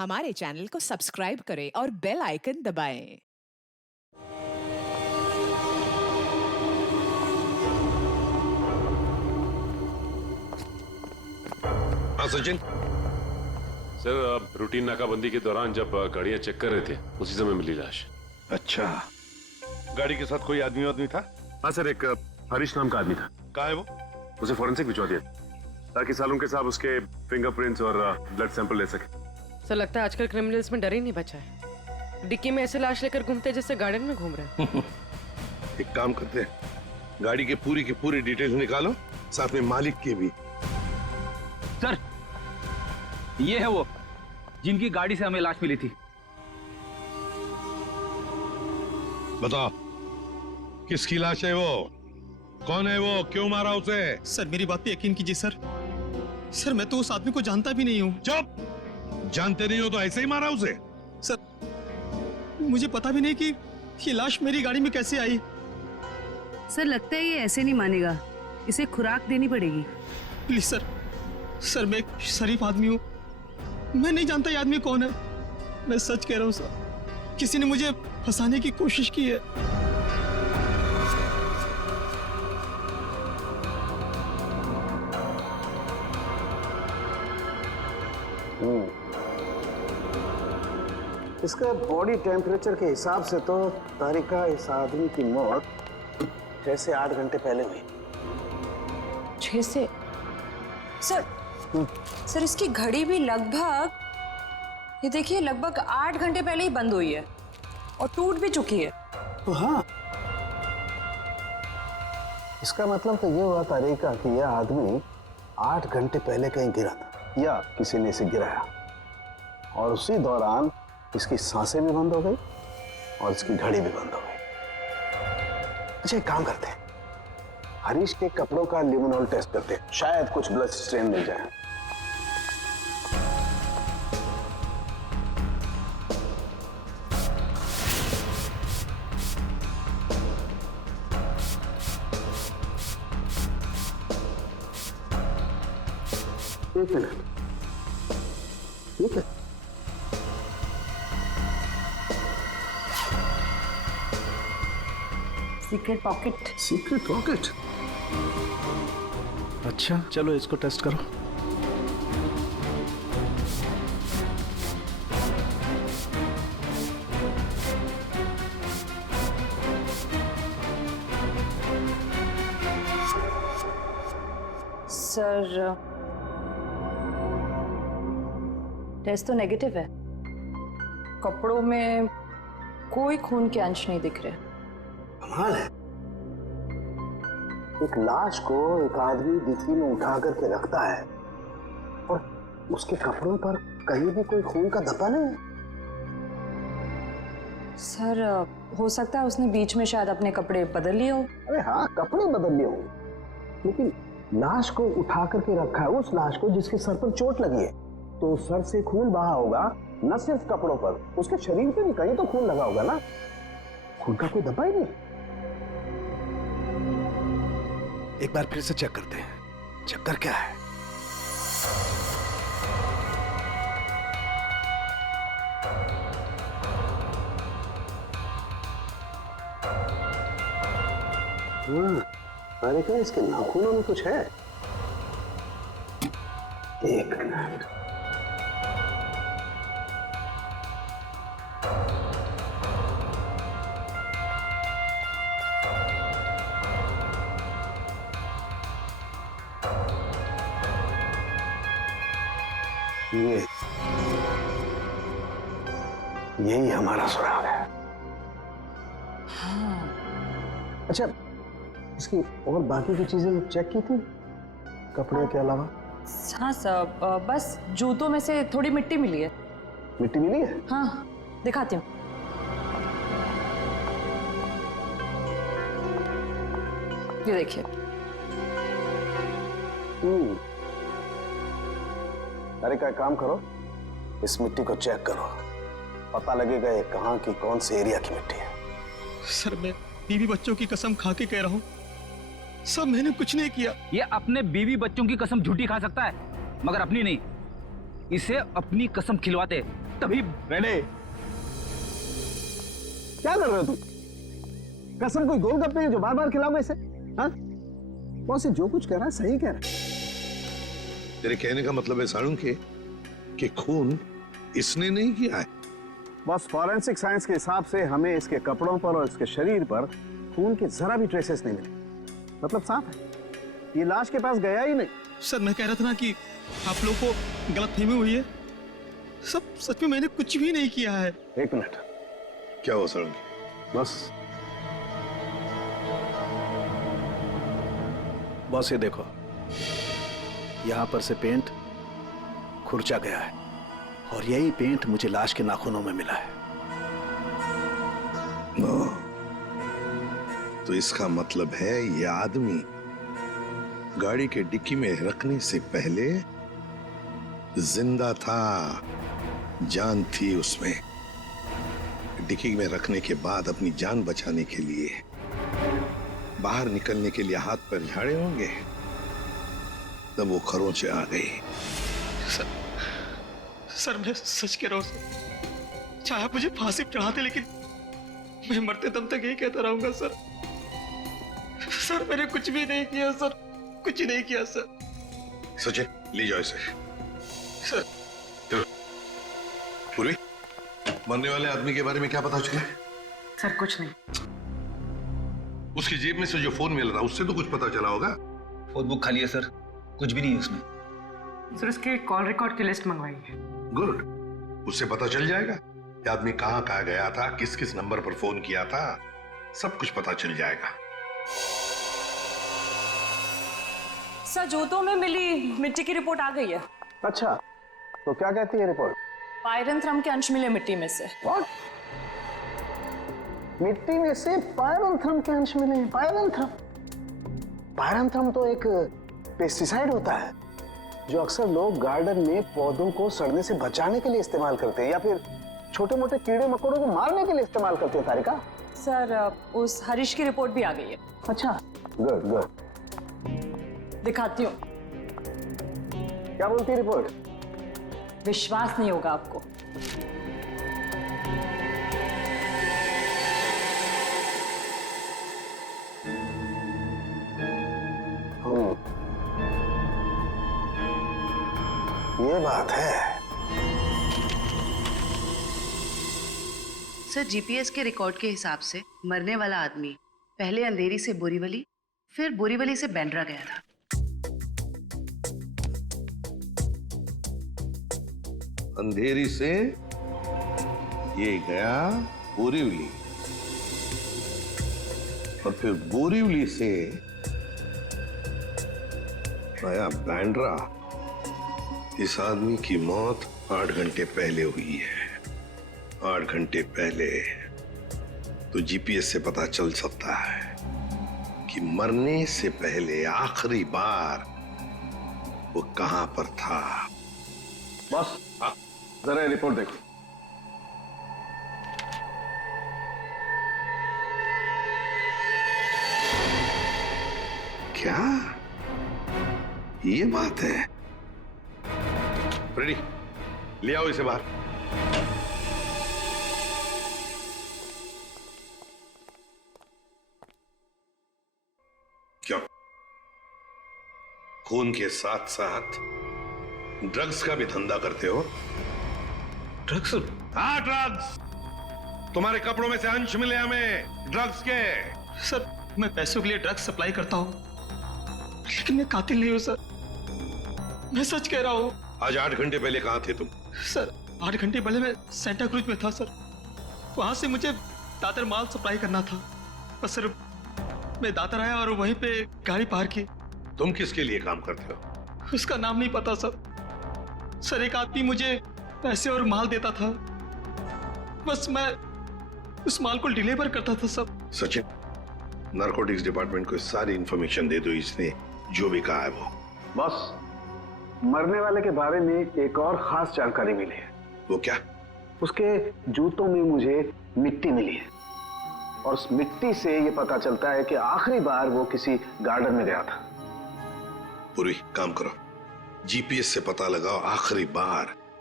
हमारे चैनल को सब्सक्राइब करें और बेल आइकन दबाएं। हाँ सचिन। सर रूटीन नाकाबंदी के दौरान जब गाड़ियां चेक कर रहे थे उसी समय मिली लाश। अच्छा, गाड़ी के साथ कोई आदमी था? हाँ सर, एक हरीश नाम का आदमी था। कहाँ है वो? उसे फॉरेंसिक भिजवा दिया ताकि सालों के साथ उसके फिंगरप्रिंट्स और ब्लड सैंपल ले सके। सर लगता है आजकल क्रिमिनल्स में डर ही नहीं बचा है। डिक्की में ऐसे लाश लेकर घूमते हैं जैसे गार्डन में घूम रहे हैं। एक काम करते हैं, गाड़ी की पूरी डिटेल्स निकालो, साथ में मालिक की भी। सर, ये है वो जिनकी गाड़ी से हमें लाश मिली थी। बताओ, किसकी लाश है वो? कौन है वो? क्यों मारा उसे? सर मेरी बात पे यकीन कीजिए सर। सर मैं तो उस आदमी को जानता भी नहीं हूँ। चुप! जानते नहीं हो तो ऐसे ही मारा उसे? सर मुझे पता भी नहीं कि ये लाश मेरी गाड़ी में कैसे आई। सर लगता है ये ऐसे नहीं मानेगा, इसे खुराक देनी पड़ेगी। प्लीज सर, सर मैं एक शरीफ आदमी हूँ, मैं नहीं जानता ये आदमी कौन है। मैं सच कह रहा हूँ सर, किसी ने मुझे फंसाने की कोशिश की है। इसका बॉडी टेम्परेचर के हिसाब से तो तारिका इस आदमी की मौत 6 से 8 घंटे पहले हुई। 6 से? सर इसकी घड़ी भी लगभग, ये देखिए, लगभग 8 घंटे पहले ही बंद हुई है और टूट भी चुकी है। तो हाँ, इसका मतलब तो ये हुआ तारिका कि यह आदमी 8 घंटे पहले कहीं गिरा था या किसी ने इसे गिराया, और उसी दौरान इसकी सांसें भी बंद हो गई और इसकी घड़ी भी बंद हो गई। अच्छा एक काम करते हैं, हरीश के कपड़ों का लिमोनॉल टेस्ट करते हैं, शायद कुछ ब्लड स्ट्रेन मिल जाए। एक मिनट, ठीक है। Secret pocket. Secret pocket? अच्छा चलो इसको टेस्ट करो। सर टेस्ट तो नेगेटिव है, कपड़ों में कोई खून के अंश नहीं दिख रहे। कमाल है, एक लाश को एक आदमी डिक्की में उठा करके रखता है और उसके कपड़ों पर कहीं भी कोई खून का धब्बा नहीं है। सर हो सकता है उसने बीच में शायद अपने कपड़े बदल लिए हो। अरे हाँ, कपड़े बदल लिए होंगे, लेकिन लाश को उठा करके रखा है उस लाश को जिसके सर पर चोट लगी है, तो सर से खून बहा होगा, न सिर्फ कपड़ों पर, उसके शरीर पे भी कहीं तो खून लगा होगा ना। खून का कोई धब्बा ही नहीं। एक बार फिर से चेक करते हैं, चक्कर क्या है। अरे क्या इसके नाखूनों में कुछ है? एक मिनट, यही हमारा सुराग है। हाँ। अच्छा, इसकी और बाकी की चीजें चेक की थी कपड़े के अलावा? हाँ सर, बस जूतों में से थोड़ी मिट्टी मिली है। मिट्टी मिली है? हाँ दिखाती हूँ। ये देखिए। अरे क्या काम करो, इस मिट्टी को चेक करो, पता लगेगा ये कहाँ की कौन से एरिया की मिट्टी है। सर मैं बीवी बच्चों की कसम खा के कह रहा हूँ, सब मैंने कुछ नहीं किया। ये अपने बीवी बच्चों की कसम झूठी खा सकता है मगर अपनी नहीं। इसे अपनी कसम खिलवाते तभी। रेडे, क्या कर रहे हो तुम? कसम कोई गोलगप्पे है जो बार बार खिलाओगे इसे? हाँ, बॉस जो कुछ कह रहा है सही कह रहा है। तेरे कहने का मतलब है साळुंखे कि खून इसने नहीं किया है? बॉस, फॉरेंसिक साइंस के हिसाब से हमें इसके कपड़ों पर और इसके शरीर पर खून के जरा भी ट्रेसेस नहीं मिले। मतलब साफ है, ये लाश के पास गया ही नहीं। सर मैं कह रहा था ना कि आप लोग को गलतफहमी हुई है। सब सच में मैंने कुछ भी नहीं किया है। एक मिनट, क्या हुआ साळुंखे? बॉस ये देखो, यहां पर से पेंट खुरचा गया है और यही पेंट मुझे लाश के नाखूनों में मिला है। तो इसका मतलब है ये आदमी गाड़ी के डिक्की में रखने से पहले जिंदा था, जान थी उसमें। डिक्की में रखने के बाद अपनी जान बचाने के लिए बाहर निकलने के लिए हाथ पर झाड़े होंगे, तब वो खरोंचे आ गई। सर मैं सच कह रहा हूँ सर। चाहे आप मुझे फांसी पर चढ़ाते, लेकिन मैं मरते दम तक यही कहता रहूंगा सर। सर मैंने कुछ भी नहीं किया सर, कुछ नहीं किया सर। सचिन, ले जाओ इसे। सर पूरी, मरने वाले आदमी के बारे में क्या पता चला? सर कुछ नहीं। उसकी जेब में से जो फोन मिल रहा, उससे तो कुछ पता चला होगा। फोन बुक खाली है सर, कुछ भी नहीं है उसमें। सर उसके कॉल रिकॉर्ड की लिस्ट मंगवाई है। गुड, उससे पता चल जाएगा कि आदमी कहां कहां गया था, किस किस नंबर पर फोन किया था, सब कुछ पता चल जाएगा। सर जूतों में मिली मिट्टी की रिपोर्ट आ गई है। अच्छा, तो क्या कहती है रिपोर्ट? पायरंथ्रम के अंश मिले मिट्टी में से। What? मिट्टी में से पायरंथ्रम के अंश मिले हैं। पायरंथ्रम, पायरंथ्रम तो एक पेस्टिसाइड होता है जो अक्सर लोग गार्डन में पौधों को सड़ने से बचाने के लिए इस्तेमाल करते हैं या फिर छोटे मोटे कीड़े मकोड़ों को मारने के लिए इस्तेमाल करते हैं। तारिका, सर उस हरीश की रिपोर्ट भी आ गई है। अच्छा, गुड गुड। दिखाती हूँ। क्या बोलती है रिपोर्ट? विश्वास नहीं होगा आपको। ये बात है। सर जीपीएस के रिकॉर्ड के हिसाब से मरने वाला आदमी पहले अंधेरी से बोरीवली, फिर बोरीवली से बैंड्रा गया था। अंधेरी से ये गया बोरीवली और फिर बोरीवली से आया बैंड्रा। इस आदमी की मौत 8 घंटे पहले हुई है। 8 घंटे पहले तो जीपीएस से पता चल सकता है कि मरने से पहले आखिरी बार वो कहां पर था। बॉस, जरा रिपोर्ट देखो। क्या ये बात है? फ्रेडी, ले आओ इसे बाहर। क्यों? खून के साथ साथ ड्रग्स का भी धंधा करते हो? ड्रग्स? हाँ, ड्रग्स। तुम्हारे कपड़ों में से अंश मिले हमें ड्रग्स के। सर मैं पैसों के लिए ड्रग्स सप्लाई करता हूँ, लेकिन मैं कातिल नहीं हूँ सर। मैं सच कह रहा हूँ। आज 8 घंटे पहले कहां थे तुम? सर 8 घंटे पहले मैं सेंटा क्रूज में था सर। वहां से मुझे दादर माल सप्लाई करना था, बस सर मैं दादर आया और वहीं पे गाड़ी पार्क की। तुम किसके लिए काम करते हो? उसका नाम नहीं पता सर। सर एक आदमी मुझे पैसे और माल देता था, बस मैं उस माल को डिलीवर करता था सब। सचिन, नारकोटिक्स डिपार्टमेंट को सारी इंफॉर्मेशन दे दो, इसने जो भी कहा है वो। बॉस, मरने वाले के बारे में एक और खास जानकारी मिली है। वो क्या? उसके जूतों में मुझे मिट्टी मिली है और उस मिट्टी से ये पता चलता है कि आखिरी बार वो किसी गार्डन में गया था। पूरी काम करो, जीपीएस से पता लगाओ आखिरी बार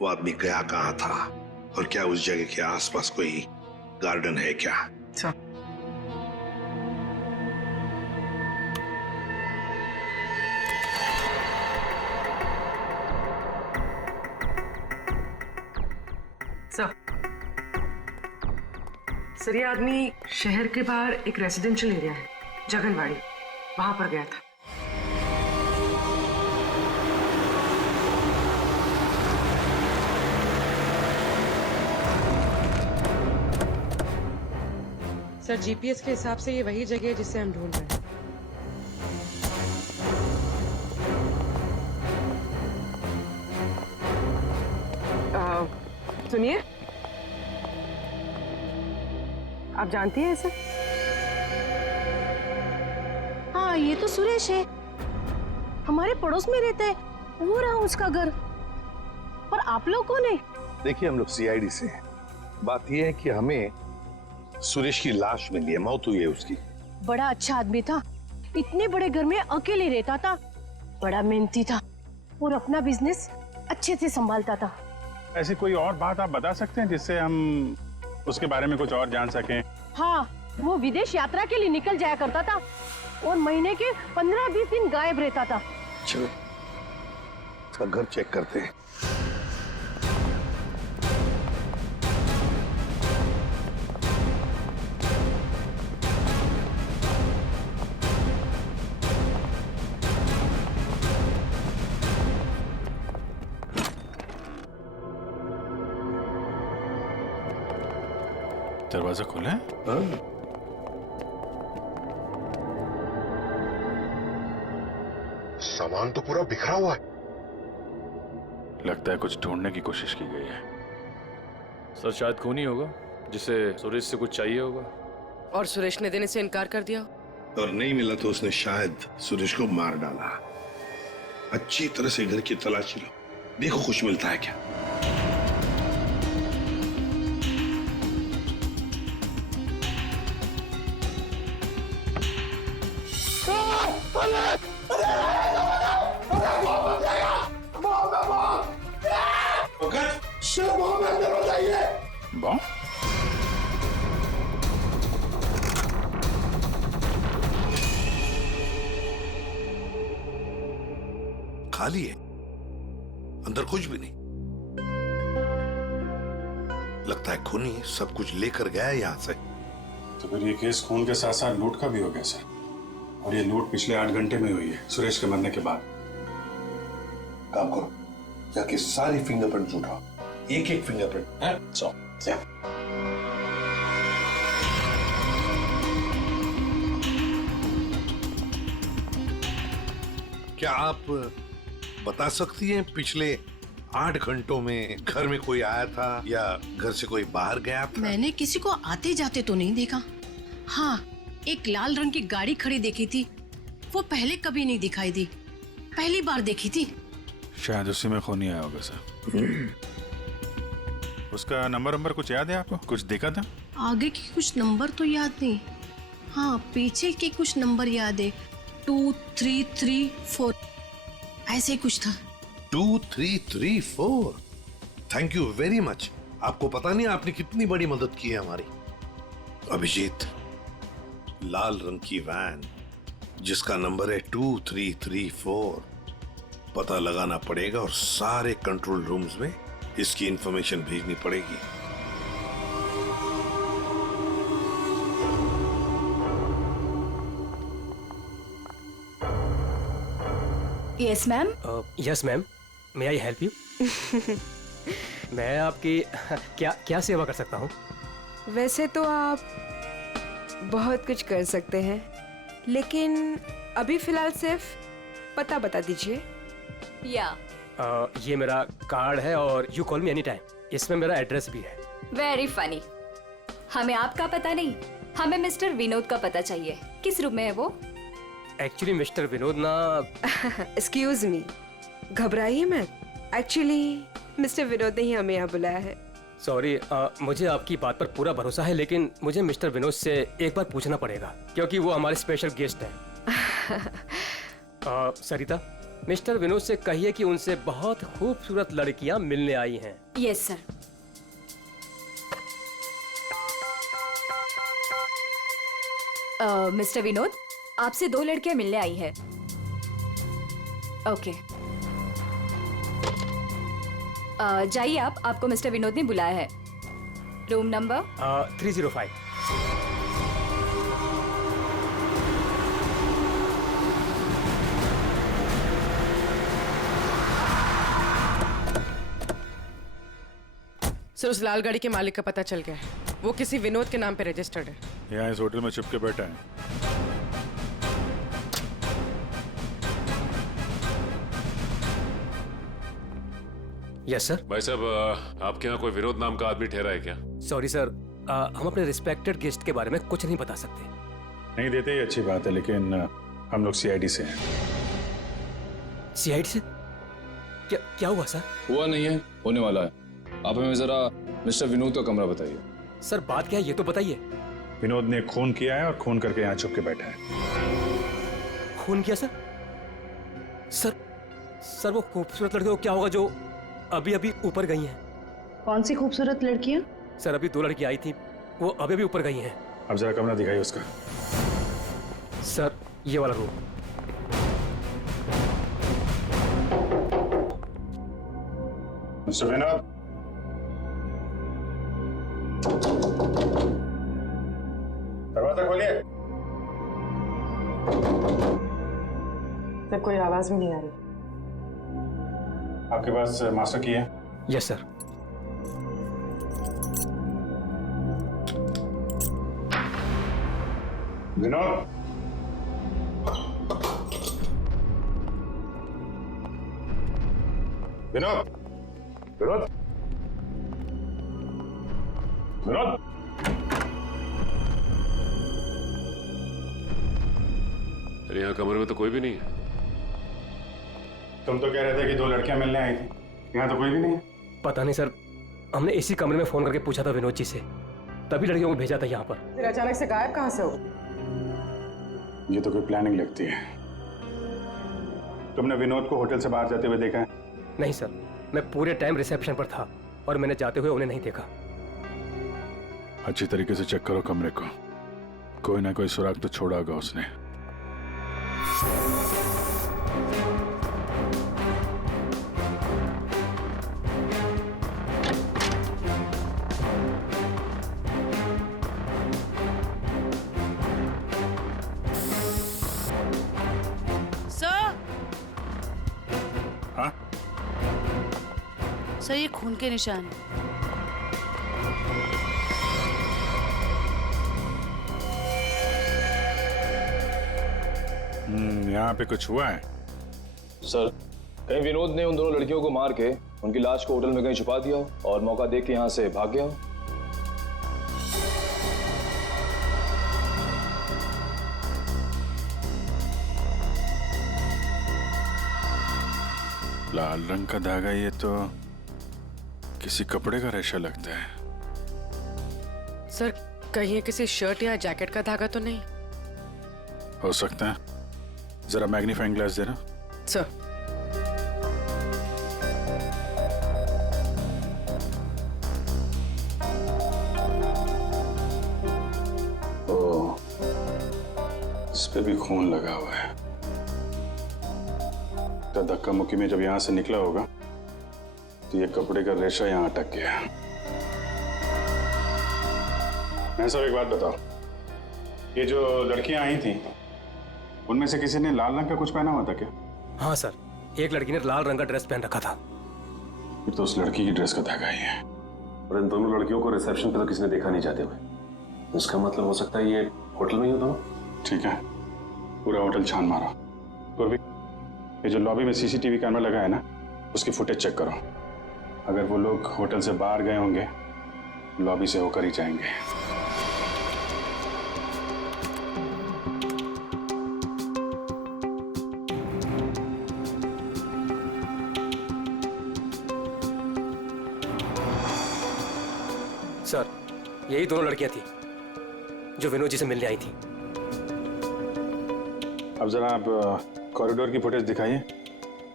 वो आदमी गया कहाँ था और क्या उस जगह के आसपास कोई गार्डन है क्या? सर ये आदमी शहर के बाहर एक रेजिडेंशियल एरिया है जगनवाड़ी, वहां पर गया था। सर जीपीएस के हिसाब से ये वही जगह है जिसे हम ढूंढ रहे हैं। सुनिए, आप जानती हैं इसे? हाँ, ये तो सुरेश है, हमारे पड़ोस में रहता है, वो रहा उसका घर। पर आप लोग कौन है? देखिए, हम लोग सीआईडी से हैं। बात यह है कि हमें सुरेश की लाश मिली है, मौत हुई है उसकी। बड़ा अच्छा आदमी था, इतने बड़े घर में अकेले रहता था, बड़ा मेहनती था और अपना बिजनेस अच्छे से संभालता था। ऐसी कोई और बात आप बता सकते हैं जिससे हम उसके बारे में कुछ और जान सकें? हाँ, वो विदेश यात्रा के लिए निकल जाया करता था और महीने के 15-20 दिन गायब रहता था। चलो, उसका घर चेक करते हैं। दरवाजा खुला है? सामान तो पूरा बिखरा हुआ है। लगता है कुछ ढूंढने की कोशिश की गई है। सर शायद खून ही होगा जिसे सुरेश से कुछ चाहिए होगा। और सुरेश ने देने से इनकार कर दिया। और नहीं मिला तो उसने शायद सुरेश को मार डाला। अच्छी तरह से घर की तलाशी लो, देखो कुछ मिलता है क्या। खाली है, अंदर कुछ भी नहीं। लगता है खूनी सब कुछ लेकर गया है यहां से। तो फिर ये केस खून के साथ साथ लूट का भी हो गया सर। और ये लूट पिछले 8 घंटे में हुई है, सुरेश के मरने के बाद। काम करो, जाके सारी फिंगरप्रिंट उठाओ, एक फिंगरप्रिंट है। क्या आप बता सकती हैं पिछले 8 घंटों में घर में कोई आया था या घर से कोई बाहर गया था? मैंने किसी को आते जाते तो नहीं देखा। हाँ, एक लाल रंग की गाड़ी खड़ी देखी थी, वो पहले कभी नहीं दिखाई दी, पहली बार देखी थी। शायद उसी में खूनी आया होगा सर। उसका नंबर कुछ याद है आपको? कुछ देखा था? आगे के कुछ नंबर तो याद नहीं, हाँ पीछे के कुछ नंबर याद है, 2334 ऐसे कुछ था। 2334। Thank you very much. आपको पता नहीं आपने कितनी बड़ी मदद की है हमारी। अभिजीत, लाल रंग की वैन जिसका नंबर है 2334, पता लगाना पड़ेगा और सारे कंट्रोल रूम्स में इसकी इंफॉर्मेशन भेजनी पड़ेगी। Yes ma'am. Yes ma'am, may I help you? मैं आपकी क्या सेवा कर सकता हूँ? वैसे तो आप बहुत कुछ कर सकते हैं, लेकिन अभी फिलहाल सिर्फ पता बता दीजिए। ये मेरा कार्ड है और you call me any time. इसमें मेरा एड्रेस भी है। Very funny. हमें आपका पता नहीं, हमें मिस्टर विनोद का पता चाहिए। किस रूम में है वो? एक्चुअली मिस्टर विनोद ना। एक्सक्यूज मी, घबराइए मत। एक्चुअली मिस्टर विनोद ने ही हमें यहाँ बुलाया है। सॉरी, मुझे आपकी बात पर पूरा भरोसा है, लेकिन मुझे मिस्टर विनोद से एक बार पूछना पड़ेगा क्योंकि वो हमारे स्पेशल गेस्ट हैं। सरिता, मिस्टर विनोद से कहिए कि उनसे बहुत खूबसूरत लड़कियां मिलने आई हैं। Yes sir. मिस्टर विनोद, आपसे 2 लड़कियां मिलने आई है। ओके, जाइए आप, आपको मिस्टर विनोद ने बुलाया है। Room number 305। सर, उस लाल गाड़ी के मालिक का पता चल गया है। वो किसी विनोद के नाम पे रजिस्टर्ड है। यहाँ इस होटल में छुप के बैठा है। Yes sir. भाई साहब, आपके यहाँ कोई विनोद नाम का आदमी ठहरा है क्या? सॉरी सर, हम अपने रिस्पेक्टेड गेस्ट के बारे में कुछ नहीं बता सकते। नहीं देते, ये अच्छी बात है, लेकिन हम लोग सीआईडी से हैं। सीआईडी से? क्या क्या हुआ सर? हुआ नहीं है, होने वाला है। आप हमें जरा मिस्टर विनोद का कमरा बताइए। सर बात क्या है ये तो बताइए। विनोद ने खून किया है और खून करके यहाँ छुप के बैठा है। खून किया सर? सर वो खूबसूरत लड़की को क्या होगा जो अभी अभी ऊपर गई हैं? कौन सी खूबसूरत लड़कियां? सर अभी 2 लड़की आई थी, वो अभी अभी ऊपर गई हैं। अब जरा कमरा दिखाइए उसका। सर ये वाला रूम। मिस्टर विनोद, दरवाजा खोलिए। सर कोई आवाज भी नहीं आ रही। आपके पास मास्टर की है? Yes sir. विनोद, विनोद, विनोद, विनोद। अरे यहाँ कमरे में तो कोई भी नहीं है। तुम तो कह रहे थे कि 2 लड़कियां मिलने आई थी, यहाँ तो कोई भी नहीं है। पता नहीं सर, हमने इसी कमरे में फोन करके पूछा था विनोद जी से, तभी लड़कियों को भेजा था यहाँ पर। फिर अचानक से गायब कहाँ से हो? ये तो कोई प्लानिंग लगती है। तुमने विनोद को होटल से बाहर जाते हुए देखा है? नहीं सर, मैं पूरे टाइम रिसेप्शन पर था और मैंने जाते हुए उन्हें नहीं देखा। अच्छी तरीके से चेक करो कमरे को, कोई ना कोई सुराग तो छोड़ा होगा उसने। सर ये खून के निशान है। यहाँ पे कुछ हुआ है? सर, कहीं विनोद ने उन दोनों लड़कियों को मार के उनकी लाश को होटल में कहीं छुपा दिया हो और मौका देख के यहाँ से भाग गया हो। लाल रंग का धागा, ये तो किसी कपड़े का रेशा लगता है। सर कहीं ये किसी शर्ट या जैकेट का धागा तो नहीं? हो सकता है, जरा मैग्नीफाइंग ग्लास देना। सर ओ, इस पे भी खून लगा हुआ है। तो धक्का मुक्की में जब यहाँ से निकला होगा तो ये कपड़े का रेशा यहाँ अटक गया। मैं सब एक बात बताओ, ये जो लड़कियां आई थी उनमें से किसी ने लाल रंग का कुछ पहना हुआ था क्या? हाँ सर, एक लड़की ने लाल रंग का ड्रेस पहन रखा था। फिर तो उस लड़की की ड्रेस का धागा ही है। और इन दोनों लड़कियों को रिसेप्शन पे तो किसी ने देखा नहीं जाते हुए। उसका मतलब हो सकता है ये होटल में ही हो दोनों। ठीक है, पूरा होटल छान मारो। पूर्वी, ये जो लॉबी में सीसीटीवी कैमरा लगा है ना, उसकी फुटेज चेक करो। अगर वो लोग होटल से बाहर गए होंगे, लॉबी से होकर ही जाएंगे। सर यही दोनों लड़कियां थी जो विनोद जी से मिलने आई थी। अब जरा आप कॉरिडोर की फुटेज दिखाइए।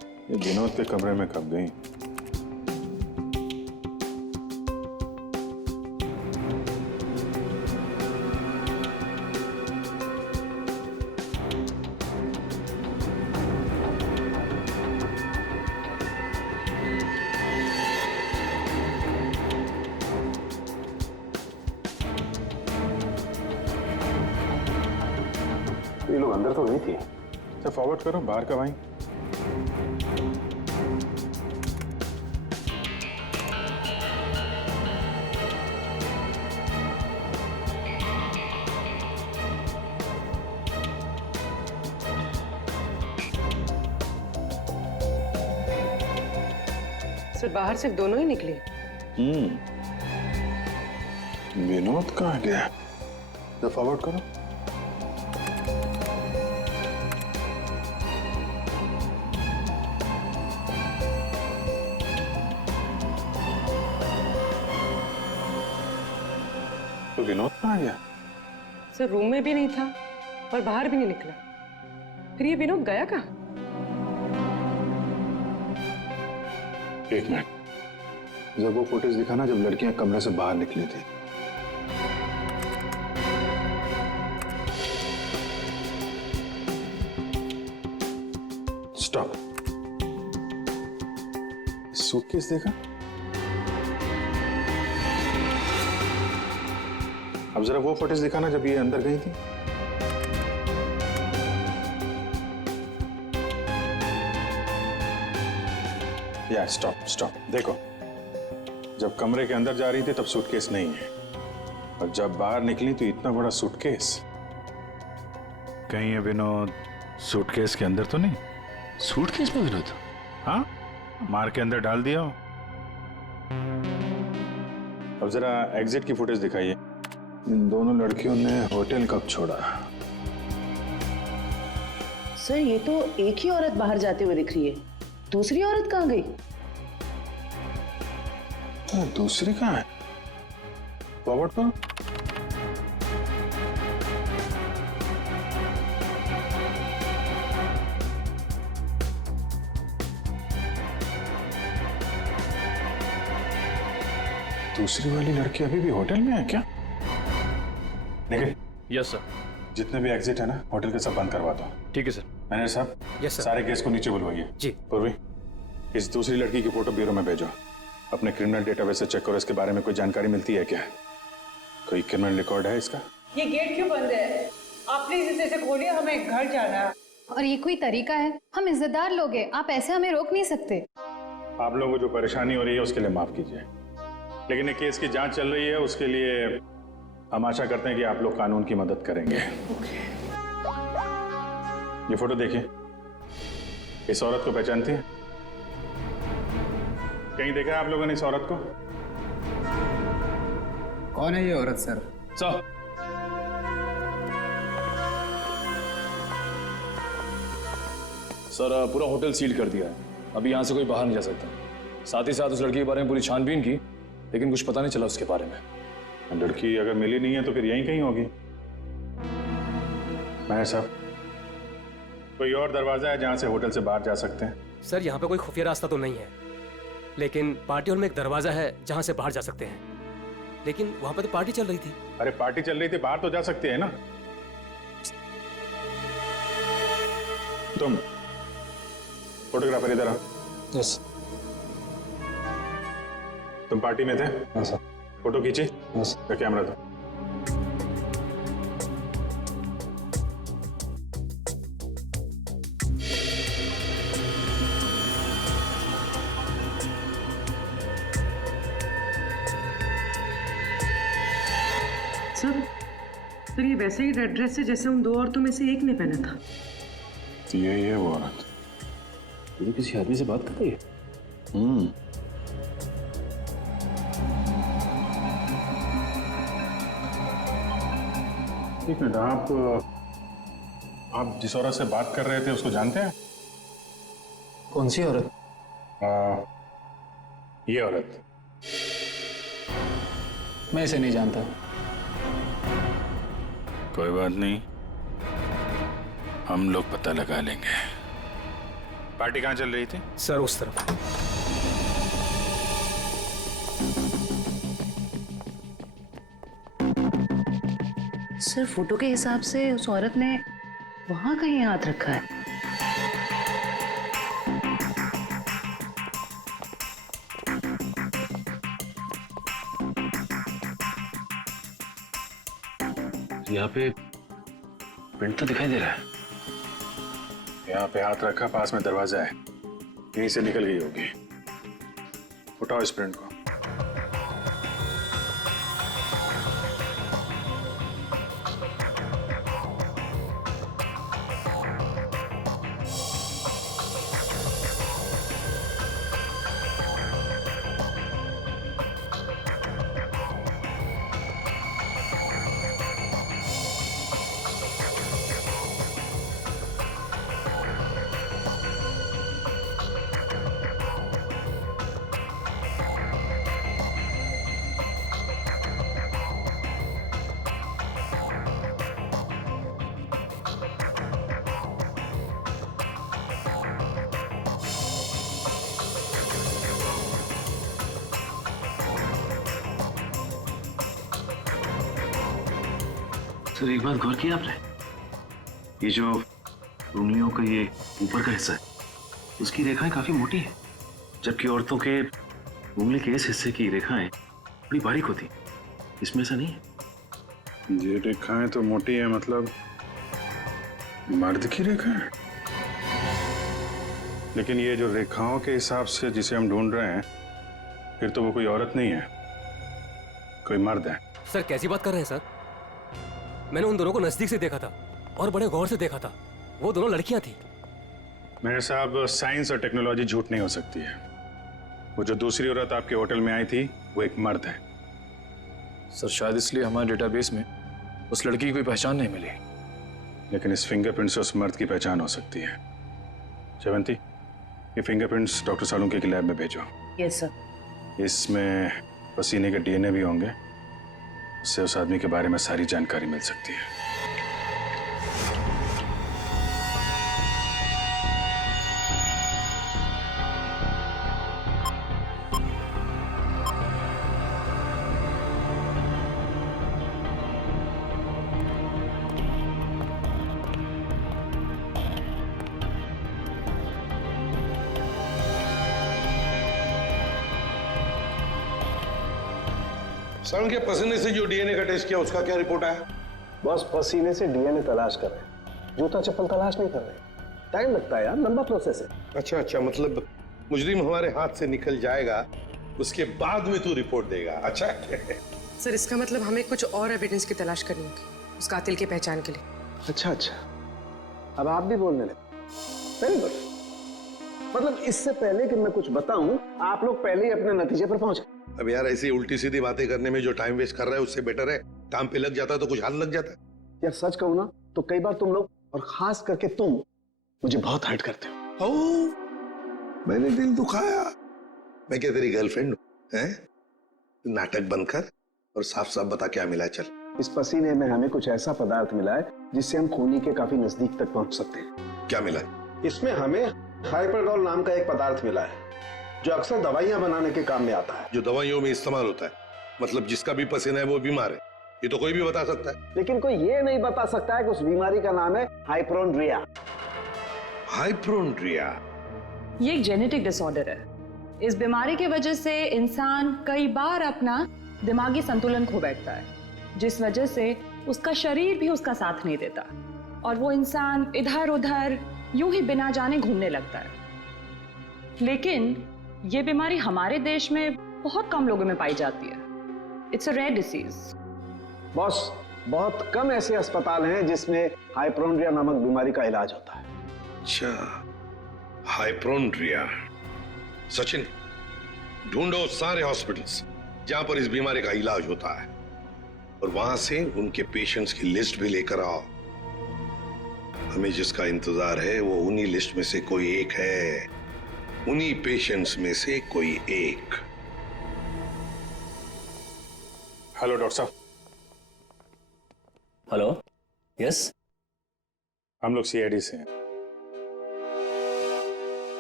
ये विनोद के कमरे में कब गई? ये लोग अंदर तो नहीं थी। अच्छा फॉरवर्ड करो, बाहर कब आई? सर बाहर सिर्फ दोनों ही निकले। विनोद कहाँ गया? तो फॉरवर्ड करो। तो विनोद कहाँ गया? सर रूम में भी नहीं था और बाहर भी नहीं निकला। फिर ये विनोद गया कहाँ? एक मिनट, जब वो फुटेज दिखा ना, जब लड़कियां कमरे से बाहर निकली थी। स्टॉप। सूटकेस देखा? अब जरा वो फुटेज दिखाना जब ये अंदर गई थी। या स्टॉप स्टॉप, देखो जब कमरे के अंदर जा रही थी तब सूटकेस नहीं है, और जब बाहर निकली तो इतना बड़ा सूटकेस। कहीं ये विनोद सूटकेस के अंदर तो नहीं? सूटकेस में विनोद? हाँ, मार के अंदर डाल दिया हो। अब जरा एग्जिट की फुटेज दिखाइए। इन दोनों लड़कियों ने होटल कब छोड़ा? सर ये तो एक ही औरत बाहर जाते हुए दिख रही है, दूसरी औरत कहाँ गई? दूसरी कहाँ है? फॉरवर्ड करो। दूसरी वाली लड़की अभी भी होटल में है क्या? निखिल। Yes sir. जितने भी एग्जिट है ना होटल के सब बंद करवा दो। ठीक है सर। मैनेजर साहब। Yes sir. सारे केस को नीचे बुलवाइए। जी। पूर्वी, इस दूसरी लड़की की फोटो ब्यूरो में भेजो। अपने क्रिमिनल डेटाबेस से चेक करो, इसके बारे में कोई जानकारी मिलती है क्या? कोई क्रिमिनल रिकॉर्ड है इसका? ये गेट क्यों बंद है? आप प्लीज इसे खोलिए, हमें घर जाना है। और ये कोई तरीका है? हम इज्जतदार लोग हैं, आप ऐसे हमें रोक नहीं सकते। आप लोगों को जो परेशानी हो रही है उसके लिए माफ कीजिए, लेकिन ये केस की जांच चल रही है, उसके लिए हम आशा करते हैं कि आप लोग कानून की मदद करेंगे। ये फोटो देखिए, इस औरत को पहचानती है? कहीं देखा है आप लोगों ने इस औरत को? कौन है ये औरत सर? सर पूरा होटल सील कर दिया है, अभी यहाँ से कोई बाहर नहीं जा सकता। साथ ही साथ उस लड़की के बारे में पूरी छानबीन की, लेकिन कुछ पता नहीं चला उसके बारे में। लड़की अगर मिली नहीं है तो फिर यहीं कहीं होगी। मैनेजर साहब, कोई और दरवाजा है जहां से होटल से बाहर जा सकते हैं? सर यहाँ पे कोई खुफिया रास्ता तो नहीं है, लेकिन पार्टी हॉल में एक दरवाजा है जहां से बाहर जा सकते हैं, लेकिन वहां पे तो पार्टी चल रही थी। अरे पार्टी चल रही थी, बाहर तो जा सकते हैं ना। तुम फोटोग्राफर इधर आओ। यस। तुम पार्टी में थे? हाँ सर। फोटो खींची? यस। कैमरा दो। सर ये वैसे ही रेड ड्रेस है जैसे उन दो औरतों में से एक ने पहना था। तो यही है वो औरत। ये किसी आदमी से बात कर रही है? एक मिनट, आप जिस औरत से बात कर रहे थे उसको जानते हैं? कौन सी औरत? ये औरत। मैं इसे नहीं जानता। कोई बात नहीं, हम लोग पता लगा लेंगे। पार्टी कहाँ चल रही थी? सर उस तरफ। सर फोटो के हिसाब से उस औरत ने वहां कहीं हाथ रखा है। यहाँ पे प्रिंट तो दिखाई दे रहा है। यहाँ पे हाथ रखा, पास में दरवाजा है, यहीं से निकल गई होगी। उठाओ इस प्रिंट को। सर एक बात गौर किया आपने, ये जो उंगलियों का ये ऊपर का हिस्सा है उसकी रेखाएं काफी मोटी है, जबकि औरतों के उंगली के इस हिस्से की रेखाएं बड़ी बारीक होती। इसमें ऐसा नहीं है। ये रेखाएं तो मोटी है, मतलब मर्द की रेखाएं। लेकिन ये जो रेखाओं के हिसाब से जिसे हम ढूंढ रहे हैं, फिर तो वो कोई औरत नहीं है, कोई मर्द है। सर कैसी बात कर रहे हैं सर? मैंने उन दोनों को नजदीक से देखा था और बड़े गौर से देखा था। वो दोनों लड़कियां थी। मेरे साहब, साइंस और टेक्नोलॉजी झूठ नहीं हो सकती है। वो जो दूसरी औरत आपके होटल में आई थी वो एक मर्द है। सर शायद इसलिए हमारे डेटाबेस में उस लड़की की कोई पहचान नहीं मिली। लेकिन इस फिंगरप्रिंट से उस मर्द की पहचान हो सकती है। जयवंती, ये फिंगरप्रिंट्स डॉक्टर सालुंके की लैब में भेजो। Yes sir. इसमें पसीने के डीएनए भी होंगे, उससे उस आदमी के बारे में सारी जानकारी मिल सकती है। सर के पसीने से जो डीएनए का टेस्ट किया उसका क्या रिपोर्ट आया? बस पसीने से डीएनए तलाश कर रहे हैं, जूता चप्पल तलाश नहीं कर रहे। टाइम लगता है यार, लंबा प्रोसेस है। अच्छा अच्छा, मतलब मुजरिम हमारे हाथ से निकल जाएगा, उसके बाद में तू रिपोर्ट देगा। अच्छा सर इसका मतलब हमें कुछ और एविडेंस की तलाश करनी होगी उस कातिल की पहचान के लिए। अच्छा अच्छा, अब आप भी बोलने लगे। Very good. मतलब इससे पहले कि मैं कुछ बताऊं, आप लोग पहले ही अपने नतीजे पर पहुंच गए। अब यार ऐसी उल्टी सीधी बातें करने में जो टाइम वेस्ट कर रहा है उससे बेटर है काम पे लग जाता तो कुछ हाल लग जाता। यार सच कहूं ना तो कई बार तुम लोग, और खास करके तुम, मुझे बहुत हर्ट करते हो। मैंने दिल दुखाया? मैं क्या तेरी गर्लफ्रेंड हूं? हैं? नाटक बंद कर और साफ साफ बता क्या मिला। चल। इस पसीने में हमें कुछ ऐसा पदार्थ मिला है जिससे हम खूनी के काफी नजदीक तक पहुंच सकते हैं। क्या मिला? इसमें हमें हाइपरडोल नाम का एक पदार्थ मिला है जो अक्सर दवाइयां बनाने के काम में आता है। जो दवाइयों में इस्तेमाल होता है, मतलब जिसका भी पसीना है वो बीमार है, ये तो कोई भी बता सकता है। लेकिन कोई ये नहीं बता सकता है कि उस बीमारी का नाम है हाइपोड्रिया। हाइपोड्रिया ये एक जेनेटिक डिसऑर्डर है। इस बीमारी की वजह से इंसान कई बार अपना दिमागी संतुलन खो बैठता है, जिस वजह से उसका शरीर भी उसका साथ नहीं देता और वो इंसान इधर उधर यूं ही बिना जाने घूमने लगता है। लेकिन ये बीमारी हमारे देश में बहुत कम लोगों में पाई जाती है। It's a rare disease. Boss, बहुत कम ऐसे अस्पताल हैं जिसमें हाइपोड्रिया नामक बीमारी का इलाज होता है। अच्छा, हाइपोड्रिया। सचिन, ढूंढो सारे हॉस्पिटल्स जहां पर इस बीमारी का इलाज होता है और वहां से उनके पेशेंट्स की लिस्ट भी लेकर आओ। हमें जिसका इंतजार है वो उन्हीं लिस्ट में से कोई एक है, उन्हीं पेशेंट्स में से कोई एक। हेलो डॉक्टर साहब। Hello, yes. हम लोग सीआईडी से हैं।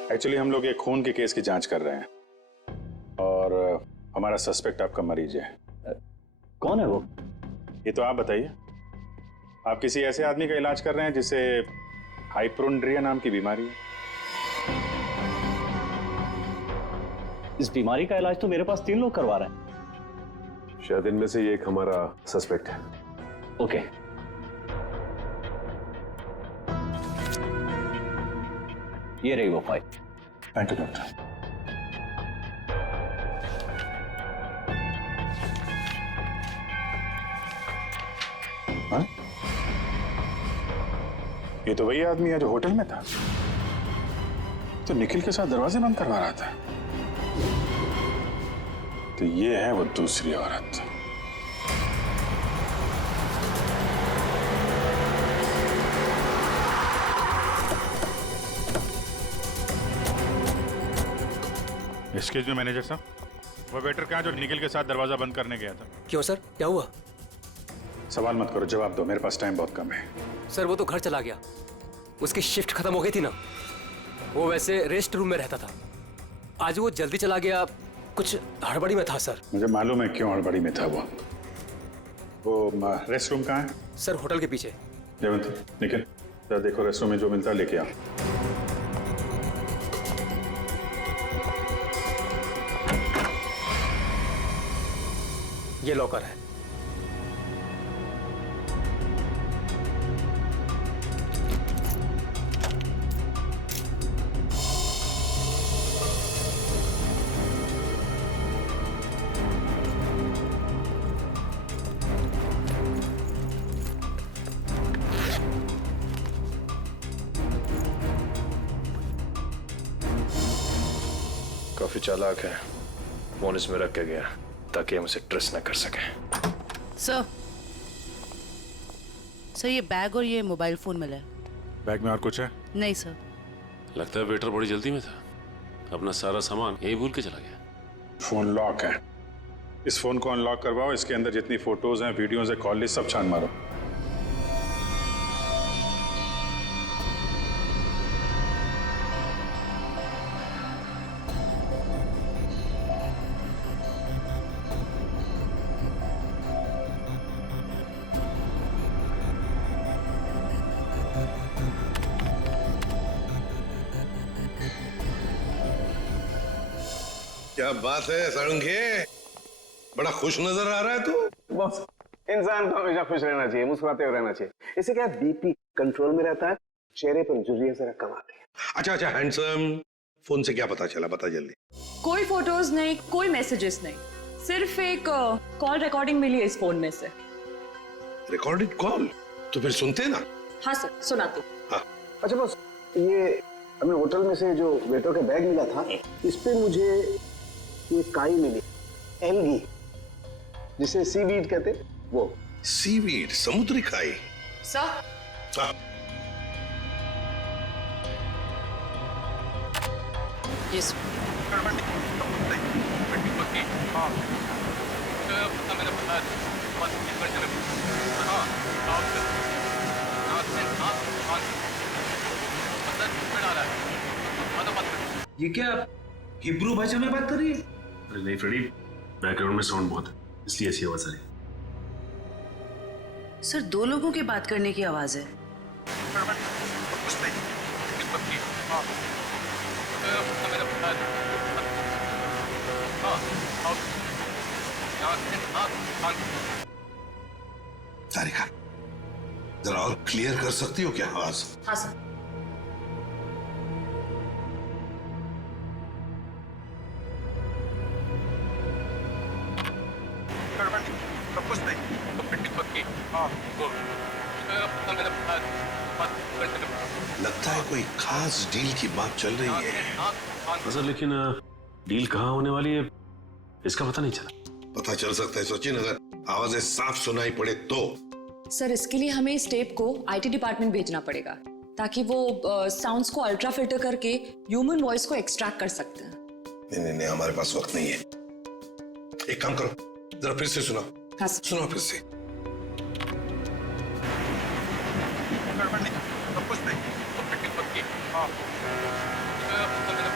एक्चुअली हम लोग एक खून के केस की जांच कर रहे हैं और हमारा सस्पेक्ट आपका मरीज है। कौन है वो? ये तो आप बताइए। आप किसी ऐसे आदमी का इलाज कर रहे हैं जिसे हाइपोन्ड्रिया नाम की बीमारी है? इस बीमारी का इलाज तो मेरे पास 3 लोग करवा रहे हैं। शायद इनमें से ये एक हमारा सस्पेक्ट है। ओके। ये रही वो फाइल। Thank you doctor. हाँ? ये तो वही आदमी है जो होटल में था, तो निखिल के साथ दरवाजे बंद करवा रहा था। तो ये है वो दूसरी औरत। एक्सक्यूज मी मैनेजर साहब, वो वेटर कहाँ जो निखिल के साथ दरवाजा बंद करने गया था? क्यों सर, क्या हुआ? सवाल मत करो, जवाब दो, मेरे पास टाइम बहुत कम है। सर वो तो घर चला गया, उसकी शिफ्ट खत्म हो गई थी ना। वो वैसे रेस्ट रूम में रहता था, आज वो जल्दी चला गया, कुछ हड़बड़ी में था सर। मुझे मालूम है क्यों हड़बड़ी में था वो रेस्ट रूम कहाँ है? सर होटल के पीछे। जयवंत, निखिल जरा देखो रेस्ट रूम में जो मिलता है लेके आओ। ये लॉकर है। काफी चालाक है, फोन इसमें रख के गया ताकि हम उसे ट्रेस न कर सके। सर ये बैग और ये मोबाइल फोन मिला है। बैग में और कुछ है? नहीं सर। लगता है वेटर बड़ी जल्दी में था, अपना सारा सामान यही भूल के चला गया। फोन लॉक है, इस फोन को अनलॉक करवाओ, इसके अंदर जितनी फोटोज हैं, वीडियोज है, कॉल लिस्ट सब छान मारो। क्या बात है सारंगे, बड़ा खुश नजर आ रहा है तू। बॉस, इंसान को हमेशा खुश रहना चाहिए, मुस्कुराते हुए रहना चाहिए। इससे क्या बीपी कंट्रोल में रहता है, चेहरे पर झुर्रियां जरा कम आती है। अच्छा हैंडसम, फोन से क्या पता चला, बता जल्दी। कोई फोटोज नहीं, कोई मैसेजेस नहीं, सिर्फ एक कॉल रिकॉर्डिंग मिली है इस फोन में से। Recorded call? तो फिर सुनते ना। हाँ सर, सुनाती। हाँ। अच्छा बॉस, ये हमें होटल में से जो वेटर का बैग मिला था, इस पे मुझे ये काई मिली, एल्गी, जिसे सीवीड कहते, वो। सीवीड, समुद्री काई? सर। हाँ। यस। ये क्या हिब्रू भाषा में बात कर रही है? अरे नहीं फ्रेडी, बैकग्राउंड में साउंड बहुत है, इसलिए ऐसी आवाज आ रही है। सर 2 लोगों के बात करने की आवाज है। तारिका, जरा और क्लियर कर सकती हो क्या आवाज? हाँ सर। लगता है कोई खास डील की बात चल रही है। सर लेकिन डील कहाँ होने वाली है इसका पता नहीं चला। पता चल सकता है सचिन, अगर आवाजें साफ सुनाई पड़े तो। सर इसके लिए हमें इस टेप को आईटी डिपार्टमेंट भेजना पड़ेगा, ताकि वो साउंड्स को अल्ट्रा फिल्टर करके ह्यूमन वॉइस को एक्सट्रैक्ट कर सकते हैं। नहीं, हमारे पास वक्त नहीं है। एक काम करो, जरा फिर से सुनाओ। हाँ सुनाओ फिर से। कुछ नहीं,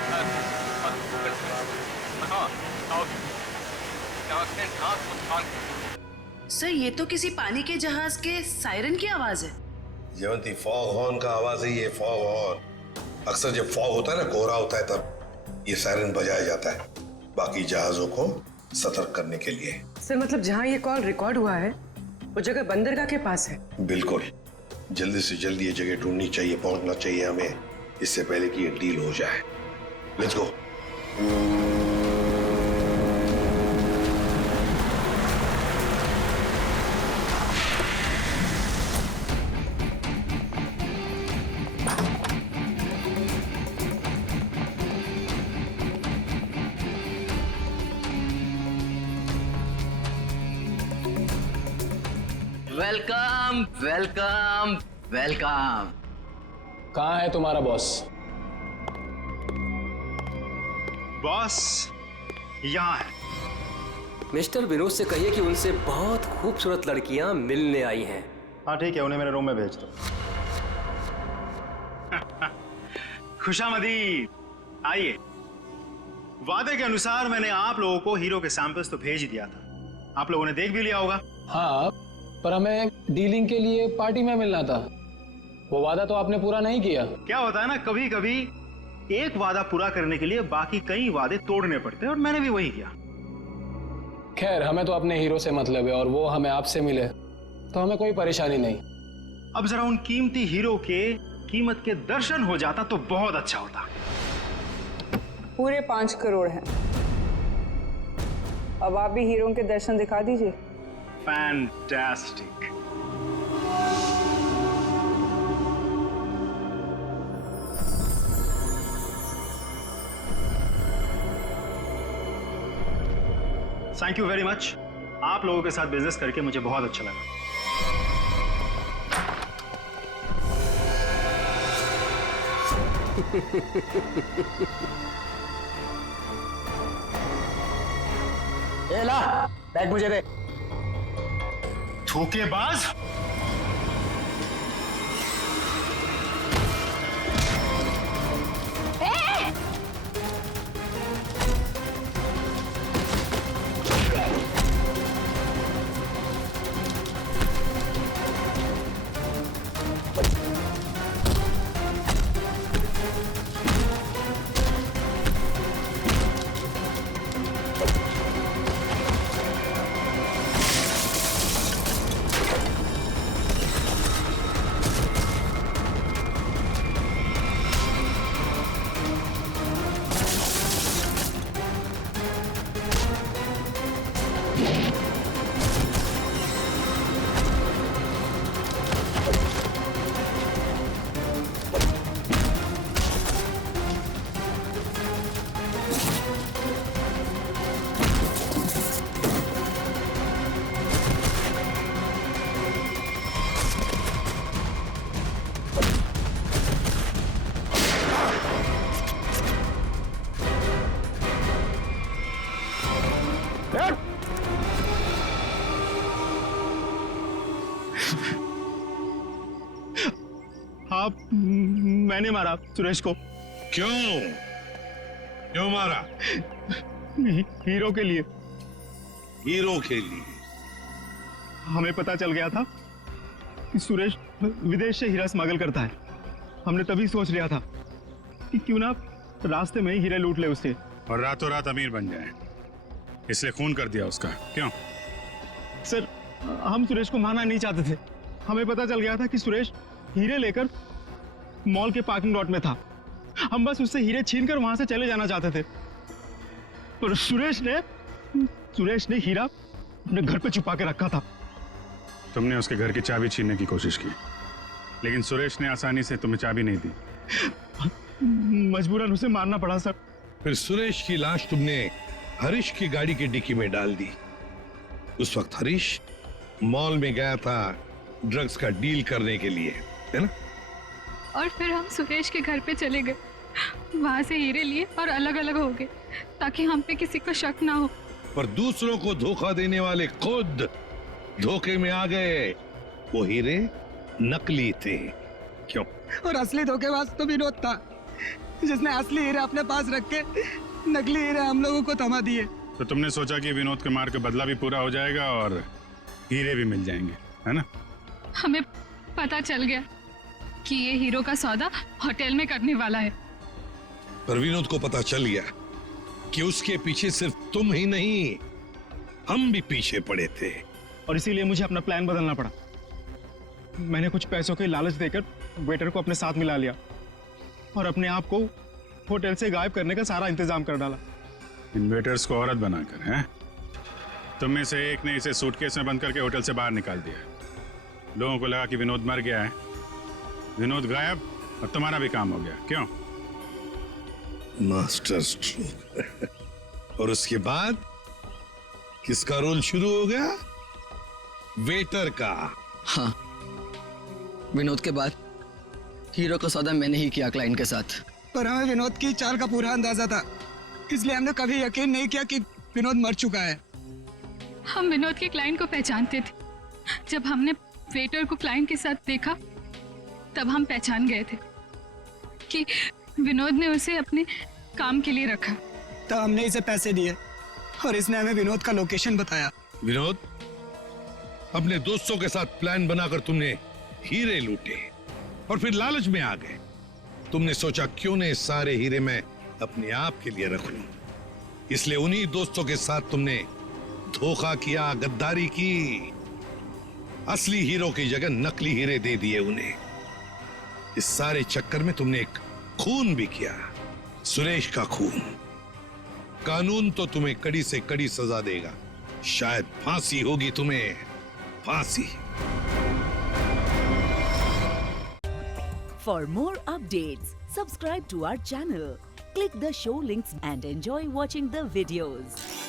सर ये तो किसी पानी के जहाज के सायरन की आवाज है। जयवंती, फॉग हॉर्न का आवाज है ये, फॉग हॉर्न। अक्सर जब फॉग होता है ना, कोहरा होता है, तब ये सायरन बजाया जाता है बाकी जहाजों को सतर्क करने के लिए। सर मतलब जहाँ ये कॉल रिकॉर्ड हुआ है वो जगह बंदरगाह के पास है। बिल्कुल, जल्दी से जल्दी ये जगह ढूंढनी चाहिए, पहुंचना चाहिए हमें, इससे पहले कि ये डील हो जाए। Let's go. Welcome welcome welcome. कहाँ है तुम्हारा बॉस? बॉस यहाँ है। मिस्टर विनोद से कहिए कि उनसे बहुत खूबसूरत लड़कियां मिलने आई हैं। हाँ ठीक है, उन्हें मेरे रूम में भेज दो। खुशामदीद, आइए। वादे के अनुसार मैंने आप लोगों को हीरो के सैंपल्स तो भेज ही दिया था, आप लोगों ने देख भी लिया होगा। हाँ, पर हमें डीलिंग के लिए पार्टी में मिलना था। वो वादा तो आपने पूरा नहीं किया। क्या होता है ना, कभी कभी एक वादा पूरा करने के लिए बाकी कई वादे तोड़ने पड़ते हैं, और मैंने भी वही किया। खैर, हमें तो अपने हीरो से मतलब है, और वो हमें आपसे मिले तो हमें कोई परेशानी नहीं। अब जरा उन कीमती हीरो के कीमत के दर्शन हो जाता तो बहुत अच्छा होता। पूरे 5 करोड़ हैं। अब आप भी हीरो के दर्शन दिखा दीजिए। Fantastic. Thank you very much. आप लोगों के साथ बिजनेस करके मुझे बहुत अच्छा लगा। ए ला, बैग मुझे दे। धोखेबाज। आप, मैंने मारा सुरेश को। क्यों? क्यों मारा? हीरो के लिए। हीरो के लिए? हमें पता चल गया था कि सुरेश विदेश से हीरा स्मगल करता है। हमने तभी सोच लिया था कि क्यों ना रास्ते में ही हीरे लूट ले उससे, और रातों रात अमीर बन जाए, इसलिए खून कर दिया उसका। क्यों? सर, हम सुरेश को मारना नहीं चाहते थे। हमें पता चल गया था कि सुरेश हीरे लेकर मॉल के पार्किंग लॉट में था। हम बस उससे हीरे छीनकर वहां से चले जाना चाहते थे, पर सुरेश ने हीरा अपने घर पे छुपा के रखा था। तुमने उसके घर की चाबी छीनने की कोशिश की, लेकिन सुरेश ने आसानी से तुम्हें चाबी नहीं दी। मजबूरन उसे मारना पड़ा सर। फिर सुरेश की लाश तुमने हरीश की गाड़ी की डिक्की में डाल दी। उस वक्त हरीश मॉल में गया था ड्रग्स का डील करने के लिए, है ना? और फिर हम सुरेश के घर पे चले गए, वहां से हीरे लिए और अलग अलग हो गए ताकि हम पे किसी को शक ना हो। पर दूसरों को धोखा देने वाले खुद धोखे में आ गए। वो हीरे नकली थे। क्यों? और असली धोखेबाज तो विनोद था, जिसने असली हीरे अपने पास रख के नकली हीरे हम लोगों को थमा दिए। तो तुमने सोचा कि विनोद के मार के बदला भी पूरा हो जाएगा और हीरे भी मिल जाएंगे, है ना? हमें पता चल गया कि ये हीरो का सौदा होटल में करने वाला है। पर विनोद को पता चल गया कि उसके पीछे सिर्फ तुम ही नहीं, हम भी पीछे पड़े थे। और इसीलिए मुझे अपना प्लान बदलना पड़ा। मैंने कुछ पैसों के लालच देकर वेटर को अपने साथ मिला लिया और अपने आप को होटल से गायब करने का सारा इंतजाम कर डाला। इन वेटर्स को औरत बनाकर, हैं? तुम में से एक ने इसे सूटकेस में बंद करके होटल से बाहर निकाल दिया। लोगों को लगा कि विनोद मर गया है, विनोद गायब और तुम्हारा भी काम हो गया। क्यों? Master stroke. और उसके बाद किसका रोल शुरू हो गया? वेटर का। हाँ, विनोद के बाद हीरो का सौदा मैंने ही किया क्लाइंट के साथ। पर हमें विनोद की चाल का पूरा अंदाजा था, इसलिए हमने कभी यकीन नहीं किया कि विनोद मर चुका है। हम विनोद के क्लाइंट को पहचानते थे। जब हमने वेटर को क्लाइंट के साथ देखा तब हम पहचान गए थे कि विनोद ने उसे अपने काम के लिए रखा। तब हमने इसे पैसे दिए और इसने हमें विनोद का लोकेशन बताया। विनोद, अपने दोस्तों के साथ प्लान बनाकर तुमने हीरे लूटे और फिर लालच में आ गए। तुमने सोचा क्यों न सारे हीरे मैं अपने आप के लिए रख लूं, इसलिए उन्हीं दोस्तों के साथ तुमने धोखा किया, गद्दारी की। असली हीरो की जगह नकली हीरे दे दिए उन्हें। इस सारे चक्कर में तुमने एक खून भी किया, सुरेश का खून। कानून तो तुम्हें कड़ी से कड़ी सजा देगा, शायद फांसी होगी तुम्हें, फांसी। For more updates, subscribe to our channel, click the show links and enjoy watching the videos.